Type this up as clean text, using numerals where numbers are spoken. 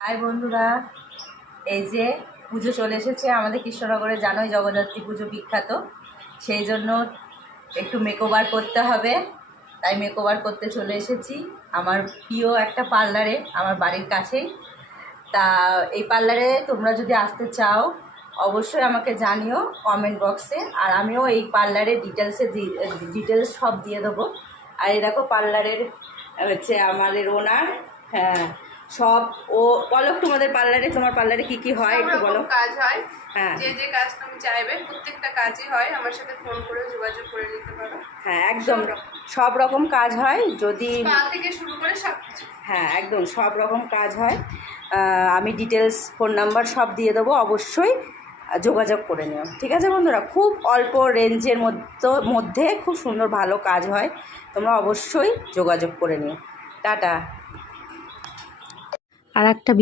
High বন্ধুরা, এই যে পুজো চলে এসেছে আমাদের কৃষ্ণনগরে, জানোই জগদ্ধাত্রী পুজো বিখ্যাত। সেই জন্য একটু মেকওভার করতে হবে, তাই মেকওভার করতে চলে এসেছি আমার প্রিয় একটা পার্লারে, আমার বাড়ির কাছেই। তা এই পার্লারে তোমরা যদি আসতে চাও অবশ্যই আমাকে জানিও কমেন্ট বক্সে, আর আমিও এই পার্লারের ডিটেলস সব দিয়ে দেবো। আর এই দেখো পার্লারের হচ্ছে আমাদের ওনার। হ্যাঁ, সব ও বলো তোমার পার্লারে কি কি হয় একটু বলো। কাজ হয়, হ্যাঁ, যে কাজ তুমি চাইবে প্রত্যেকটা কাজই হয়। আমার সাথে ফোন করে যোগাযোগ করে নিতে পারো। হ্যাঁ একদম সব রকম কাজ হয়, যদি স্পা থেকে শুরু করে সব কিছু। হ্যাঁ একদম সব রকম কাজ হয়। আমি ডিটেলস ফোন নাম্বার সব দিয়ে দেবো, অবশ্যই যোগাযোগ করে নিও। ঠিক আছে বন্ধুরা, খুব অল্প রেঞ্জের মধ্যে খুব সুন্দর ভালো কাজ হয়, তোমরা অবশ্যই যোগাযোগ করে নিও। টাটা। আর একটা